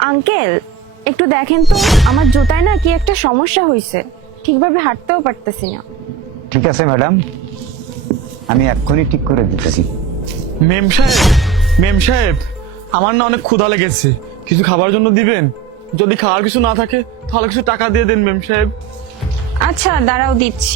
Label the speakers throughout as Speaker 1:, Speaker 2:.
Speaker 1: Uncle, একটু দেখেন তো, আমার জুতায় না কি একটা সমস্যা হয়েছে, ঠিকভাবে হাঁটতেও পারতেছি না।
Speaker 2: ঠিক আছে ম্যাডাম, আমি এক্ষুনি ঠিক করে দিতেছি।
Speaker 3: মেম সাহেব, মেম সাহেব, আমার না অনেক ক্ষুধা লেগেছে, কিছু খাবার জন্য দিবেন? যদি খাওয়ার কিছু না থাকে তাহলে কিছু টাকা দিয়ে দেন মেম সাহেব।
Speaker 1: আচ্ছা দাঁড়াও, দিচ্ছি।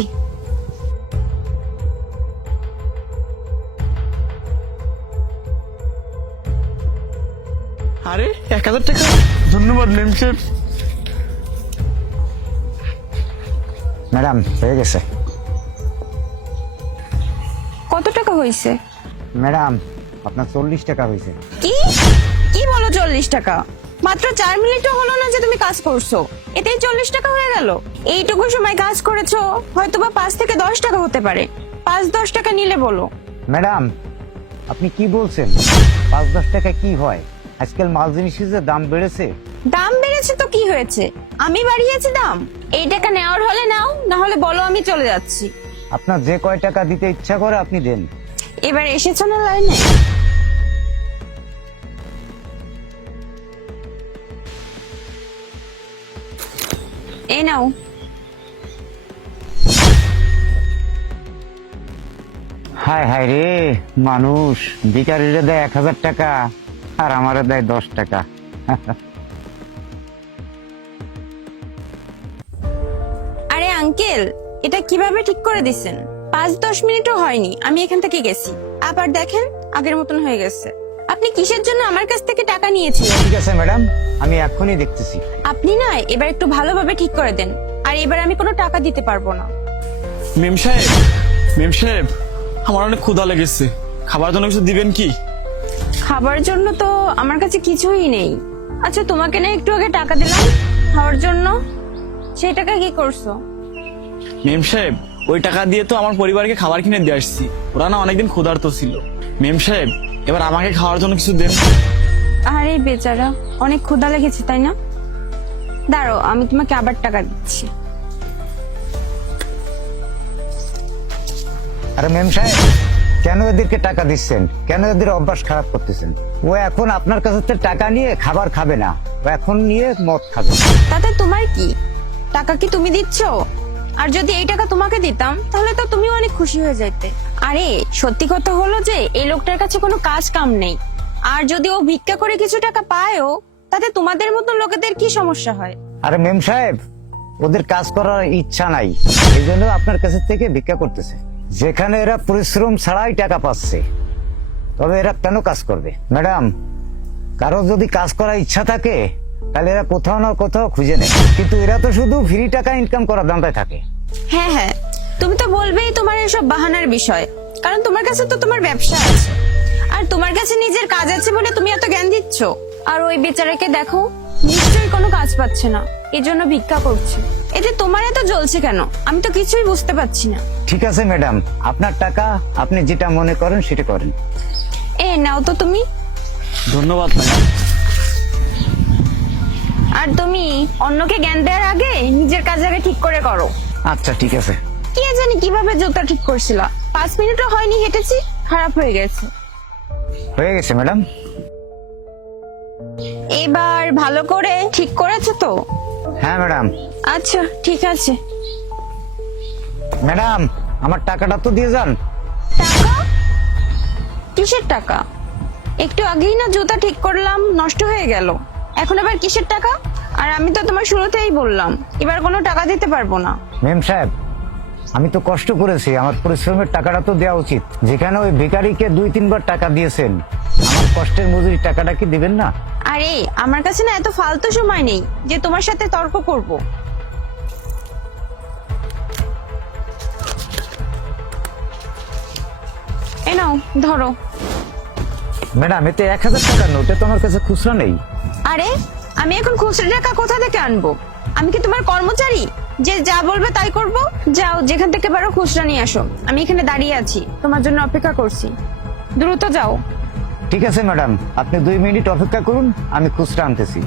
Speaker 3: আরে 1000 টাকা, ধন্যবাদ মেম সাহেব।
Speaker 2: ম্যাডাম হয়ে গেছে।
Speaker 1: কত টাকা হয়েছে?
Speaker 2: ম্যাডাম আপনার 40 টাকা হয়েছে।
Speaker 1: কি কি বলো 40 টাকা? মাত্র 4 মিনিটও হলো না যে তুমি কাজ করছো, এতেই 40 টাকা হয়ে গেল? এইটুকু সময় কাজ করেছো, হয়তো বা 5 থেকে 10 টাকা হতে পারে। 5-10 টাকা নিলে বলো।
Speaker 2: ম্যাডাম আপনি কি বলছেন? 5-10 টাকা কি হয়? আজকাল মাল জিনিসের যে দাম বেড়েছে।
Speaker 1: দাম বেড়েছে তো কি হয়েছে, আমি বাড়িয়েছি দাম? এই টাকা নেওয়ার হলে নাও, না হলে বলো আমি চলে যাচ্ছি।
Speaker 2: আপনার যে কয় টাকা দিতে ইচ্ছা করে আপনি দেন।
Speaker 1: এবার এসেছো না লাইনে? এই নাও।
Speaker 2: হায় হায় রে, মানুষ ভিখারিরা দেয় 1000 টাকা আর আমারে দেয় 10 টাকা।
Speaker 1: আরে আঙ্কেল, এটা কিভাবে ঠিক করে দিছেন? 5-10 মিনিটও হয়নি আমি এখান থেকে গেছি, আবার দেখেন আগের মতন হয়ে গেছে। আপনি কিসের জন্য আমার কাছ থেকে টাকা নিয়েছিলেন?
Speaker 2: ঠিক আছে ম্যাডাম, আমি এক্ষুনি দেখতেছি।
Speaker 1: আপনি না এবার একটু ভালোভাবে ঠিক করে দেন, আর এবার আমি কোনো টাকা দিতে পারবো না।
Speaker 3: মেম সাহেব, মেম সাহেব, আমার অনেক ক্ষুধা লেগেছে, খাবার জন্য কিছু দিবেন কি?
Speaker 1: খাবার জন্য তো আমার কাছে কিছুই নেই। আচ্ছা তোমাকে না একটু আগে টাকা দিলাম খাওয়ার জন্য, সেই টাকা কি করছো?
Speaker 3: মেম সাহেব, ওই টাকা দিয়ে তো আমার পরিবারকে খাবার কিনে দিয়ে আসছি, ওরা না অনেকদিন ক্ষুধার্ত ছিল। মেম সাহেব, এবার আমাকে খাওয়ার জন্য কিছু দেন।
Speaker 1: আরে বেচারা, অনেক ক্ষুধা লেগেছে তাই না? দাঁড়াও, আমি তোমাকে আবার টাকা দিচ্ছি।
Speaker 2: আরে মেম সাহেব, কেন এদেরকে টাকা দিচ্ছেন? কেন এদের অভ্যাস খারাপ করতেছেন? ও এখন আপনার কাছে থেকে টাকা নিয়ে খাবার খাবে না, ও এখন নিয়ে মদ খাবে।
Speaker 1: তাতে তোমার কি? টাকা কি তুমি দিচ্ছ? আর যদি এই টাকা তোমাকে দিতাম তাহলে তো তুমি অনেক খুশি হয়ে যাইতে। আরে সত্যি কথা হলো যে এই লোকটার কাছে কোনো কাজ কাম নেই, আর যদি ও ভিক্ষা করে কিছু টাকা পায়ও, তাতে তোমাদের মতো লোকেদের কি সমস্যা হয়?
Speaker 2: আরে মেম সাহেব, ওদের কাজ করার ইচ্ছা নাই, এই জন্য আপনার কাছে থেকে ভিক্ষা করতেছে। যেখানে এরা পরিশ্রম ছাড়াই টাকা পাচ্ছে, তবে এরা কেন কাজ করবে? ম্যাডাম, কারো যদি কাজ করার ইচ্ছা থাকে তাহলে এরা কোথাও না কোথাও খুঁজে নেয়, কিন্তু এরা তো শুধু ফ্রি টাকা ইনকাম করার ধান্দায় থাকে।
Speaker 1: হ্যাঁ হ্যাঁ, তুমি তো বলবেই তোমার এসব বাহানার বিষয়, কারণ তোমার কাছে তো তোমার ব্যবসা আছে, আর তোমার কাছে নিজের কাজ আছে বলে তুমি এত জ্ঞান দিচ্ছ। আর ওই বেচারাকে দেখো, নিশ্চয়ই কোনো কাজ পাচ্ছে না, এজন্য ভিক্ষা করছে। এতে তোমার এত জ্বলছে কেন? আমি তো কিছুই বুঝতে পারছি না।
Speaker 2: ঠিক আছে ম্যাডাম, আপনার টাকা, আপনি যেটা মনে করেন সেটা করেন।
Speaker 1: এ নাও তো তুমি।
Speaker 3: ধন্যবাদ ম্যাডাম।
Speaker 1: আর তুমি অন্যকে জ্ঞান দেওয়ার আগে নিজের কাজ আগে ঠিক করে করো।
Speaker 2: আচ্ছা ঠিক আছে।
Speaker 1: কে জানি কিভাবে জুতা ঠিক করছিল, 5 মিনিটও হয়নি হেঁটেছি, খারাপ হয়ে গেছে।
Speaker 2: হয়ে গেছে ম্যাডাম।
Speaker 1: এবার ভালো করে ঠিক করেছো তো?
Speaker 2: হ্যাঁ ম্যাডাম।
Speaker 1: আচ্ছা ঠিক আছে।
Speaker 2: ম্যাডাম আমার টাকাটা তো দিয়ে যান।
Speaker 1: টাকা? কিসের টাকা? একটু আগেই না জুতা ঠিক করলাম, নষ্ট হয়ে গেল, এখন আবার কিসের টাকা? আর আমি তো তোমার শুরুতেই বললাম এবার কোনো টাকা দিতে পারবো না।
Speaker 2: মেম সাহেব, আমি তো কষ্ট করেছি, আমার পরিশ্রমের টাকাটা তো দেওয়া উচিত। যেখানে ওই ভিখারিকে 2-3 বার টাকা দিয়েছেন, আমার কষ্টের মজুরি টাকাটা কি দিবেন না?
Speaker 1: আরে আমার কাছে না এত ফালতু সময় নেই যে তোমার সাথে তর্ক করব। এই নাও ধরো।
Speaker 2: ম্যাডাম এতে 1000 টাকার নোট, তো আমার কাছে খুচরা নেই।
Speaker 1: আরে আমি এখন খুচরা টাকা কোথা থেকে আনবো? আমি কি তোমার কর্মচারী যে যা বলবে তাই করব? যাও, যেখান থেকে পারো খুচরা নিয়ে আসো, আমি এখানে দাঁড়িয়ে আছি, তোমার জন্য অপেক্ষা করছি, দ্রুত যাও।
Speaker 2: ঠিক আছে ম্যাডাম, আপনি 2 মিনিট অপেক্ষা করুন, আমি খুচরা আনতেছি।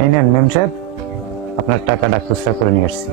Speaker 2: এই নেন মেম সাহেব, আপনার টাকাটা খুচরা করে নিয়ে আসছি।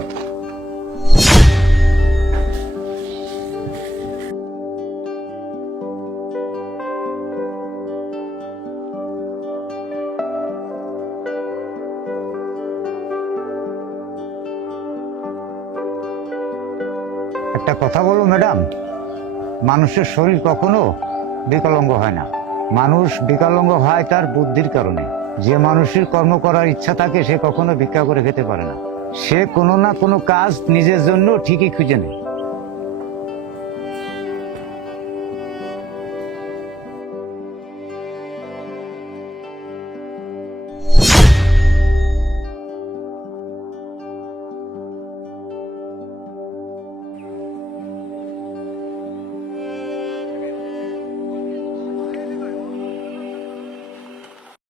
Speaker 2: একটা কথা বলবো ম্যাডাম, মানুষের শরীর কখনো বিকলাঙ্গ হয় না। মানুষ বিকলাঙ্গ হয় তার বুদ্ধির কারণে। যে মানুষের কর্ম করার ইচ্ছা থাকে সে কখনো ভিক্ষা করে খেতে পারে না। সে কোনো না কোনো কাজ নিজের জন্য ঠিকই খুঁজে নেয়।